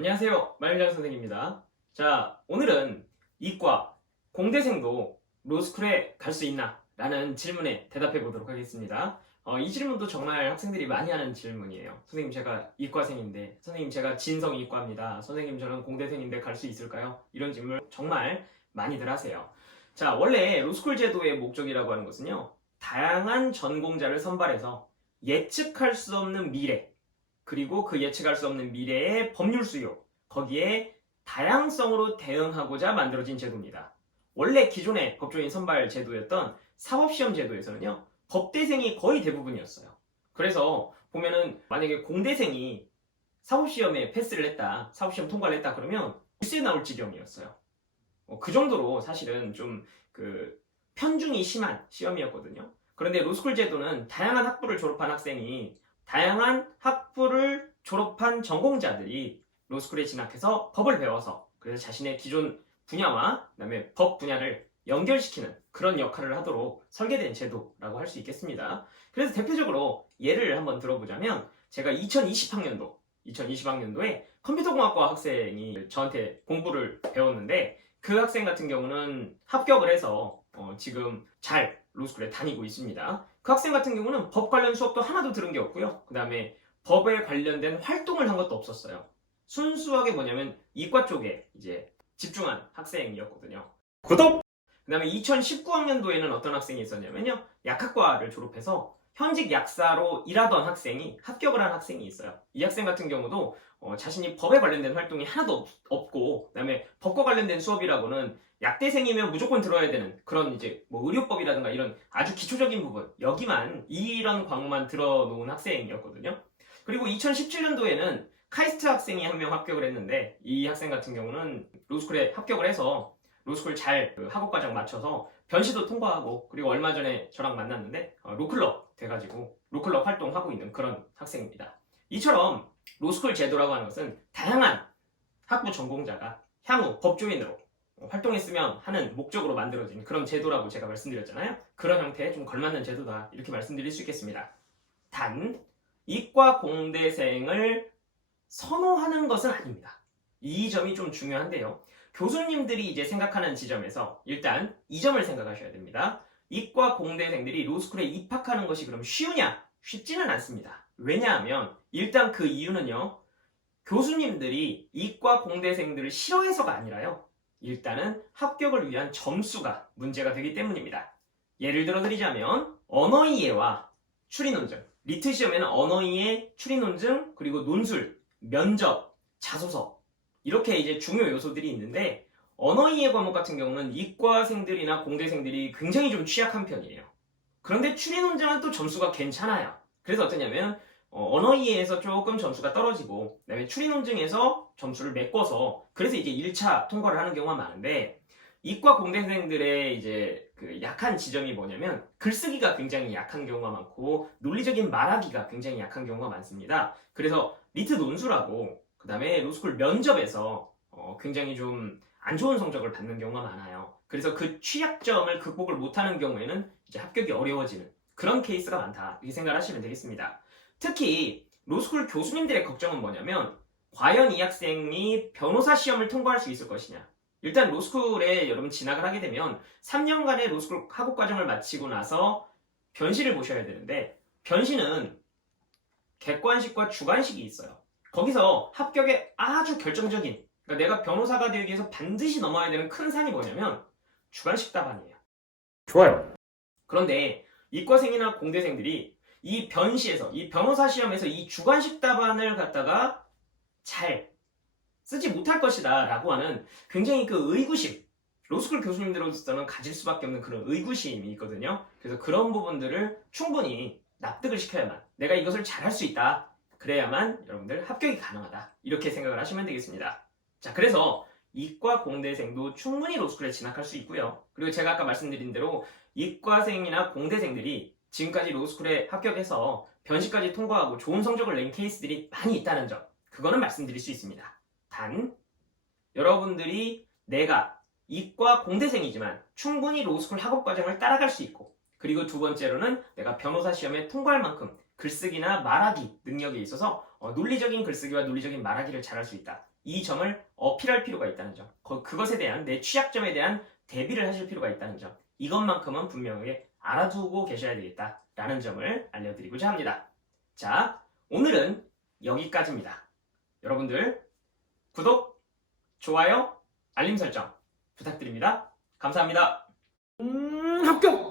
안녕하세요. 마윤장 선생입니다. 자, 오늘은 이과 공대생도 로스쿨에 갈 수 있나? 라는 질문에 대답해 보도록 하겠습니다. 이 질문도 정말 학생들이 많이 하는 질문이에요. 선생님, 제가 이과생인데, 선생님, 제가 진성 이과입니다. 선생님, 저는 공대생인데 갈 수 있을까요? 이런 질문 정말 많이들 하세요. 자, 원래 로스쿨 제도의 목적이라고 하는 것은요, 다양한 전공자를 선발해서 예측할 수 없는 미래, 그리고 그 예측할 수 없는 미래의 법률 수요, 거기에 다양성으로 대응하고자 만들어진 제도입니다. 원래 기존의 법조인 선발 제도였던 사법시험 제도에서는요, 법대생이 거의 대부분이었어요. 그래서 보면은 만약에 공대생이 사법시험에 패스를 했다, 사법시험 통과를 했다 그러면 뉴스에 나올 지경이었어요. 그 정도로 사실은 좀 편중이 심한 시험이었거든요. 그런데 로스쿨 제도는 다양한 학부를 졸업한 학생이 다양한 학부를 졸업한 전공자들이 로스쿨에 진학해서 법을 배워서 그래서 자신의 기존 분야와 그다음에 법 분야를 연결시키는 그런 역할을 하도록 설계된 제도라고 할 수 있겠습니다. 그래서 대표적으로 예를 한번 들어보자면 제가 2020학년도에 컴퓨터공학과 학생이 저한테 공부를 배웠는데 그 학생 같은 경우는 합격을 해서 지금 잘 로스쿨에 다니고 있습니다. 그 학생 같은 경우는 법 관련 수업도 하나도 들은 게 없고요. 그 다음에 법에 관련된 활동을 한 것도 없었어요. 순수하게 뭐냐면 이과 쪽에 이제 집중한 학생이었거든요. 구독! 그 다음에 2019학년도에는 어떤 학생이 있었냐면요. 약학과를 졸업해서 현직 약사로 일하던 학생이 합격을 한 학생이 있어요. 이 학생 같은 경우도 자신이 법에 관련된 활동이 하나도 없고 그 다음에 법과 관련된 수업이라고는 약대생이면 무조건 들어야 되는 그런 이제 뭐 의료법이라든가 이런 아주 기초적인 부분 여기만 이런 과목만 들어놓은 학생이었거든요. 그리고 2017년도에는 카이스트 학생이 한 명 합격을 했는데 이 학생 같은 경우는 로스쿨에 합격을 해서 로스쿨 잘 학업과정 맞춰서 변시도 통과하고 그리고 얼마 전에 저랑 만났는데 로클럽 돼가지고 로클럽 활동하고 있는 그런 학생입니다. 이처럼 로스쿨 제도라고 하는 것은 다양한 학부 전공자가 향후 법조인으로 활동했으면 하는 목적으로 만들어진 그런 제도라고 제가 말씀드렸잖아요. 그런 형태에 좀 걸맞는 제도다 이렇게 말씀드릴 수 있겠습니다. 단 이과 공대생을 선호하는 것은 아닙니다. 이 점이 좀 중요한데요. 교수님들이 이제 생각하는 지점에서 일단 이 점을 생각하셔야 됩니다. 이과 공대생들이 로스쿨에 입학하는 것이 그럼 쉬우냐? 쉽지는 않습니다. 왜냐하면 일단 그 이유는요. 교수님들이 이과 공대생들을 싫어해서가 아니라요. 일단은 합격을 위한 점수가 문제가 되기 때문입니다. 예를 들어 드리자면 언어이해와 추리논증, 리트 시험에는 언어이해, 추리논증, 그리고 논술, 면접, 자소서 이렇게 이제 중요 요소들이 있는데 언어이해 과목 같은 경우는 이과생들이나 공대생들이 굉장히 좀 취약한 편이에요. 그런데 추리논증은 또 점수가 괜찮아요. 그래서 어떠냐면 언어이해에서 조금 점수가 떨어지고 그다음에 추리논증에서 점수를 메꿔서 그래서 이제 1차 통과를 하는 경우가 많은데 이과 공대생들의 이제 그 약한 지점이 뭐냐면 글쓰기가 굉장히 약한 경우가 많고 논리적인 말하기가 굉장히 약한 경우가 많습니다. 그래서 리트 논술하고 그 다음에 로스쿨 면접에서 굉장히 좀 안 좋은 성적을 받는 경우가 많아요. 그래서 그 취약점을 극복을 못하는 경우에는 이제 합격이 어려워지는 그런 케이스가 많다 이렇게 생각을 하시면 되겠습니다. 특히 로스쿨 교수님들의 걱정은 뭐냐면 과연 이 학생이 변호사 시험을 통과할 수 있을 것이냐. 일단 로스쿨에 여러분 진학을 하게 되면 3년간의 로스쿨 학업 과정을 마치고 나서 변시를 보셔야 되는데 변시는 객관식과 주관식이 있어요. 거기서 합격의 아주 결정적인 그러니까 내가 변호사가 되기 위해서 반드시 넘어야 되는 큰 산이 뭐냐면 주관식 답안이에요. 좋아요. 그런데 이과생이나 공대생들이 이 변시에서 이 변호사 시험에서 이 주관식 답안을 갖다가 잘 쓰지 못할 것이다 라고 하는 굉장히 그 의구심 로스쿨 교수님들로서는 가질 수밖에 없는 그런 의구심이 있거든요. 그래서 그런 부분들을 충분히 납득을 시켜야만 내가 이것을 잘할 수 있다. 그래야만 여러분들 합격이 가능하다. 이렇게 생각을 하시면 되겠습니다. 자, 그래서 이과 공대생도 충분히 로스쿨에 진학할 수 있고요. 그리고 제가 아까 말씀드린 대로 이과생이나 공대생들이 지금까지 로스쿨에 합격해서 변시까지 통과하고 좋은 성적을 낸 케이스들이 많이 있다는 점 그거는 말씀드릴 수 있습니다. 단 여러분들이 내가 이과 공대생이지만 충분히 로스쿨 학업 과정을 따라갈 수 있고 그리고 두 번째로는 내가 변호사 시험에 통과할 만큼 글쓰기나 말하기 능력에 있어서 논리적인 글쓰기와 논리적인 말하기를 잘할 수 있다. 이 점을 어필할 필요가 있다는 점, 그것에 대한 내 취약점에 대한 대비를 하실 필요가 있다는 점, 이것만큼은 분명하게 알아두고 계셔야 되겠다라는 점을 알려드리고자 합니다. 자, 오늘은 여기까지입니다. 여러분들 구독, 좋아요, 알림 설정 부탁드립니다. 감사합니다. 합격!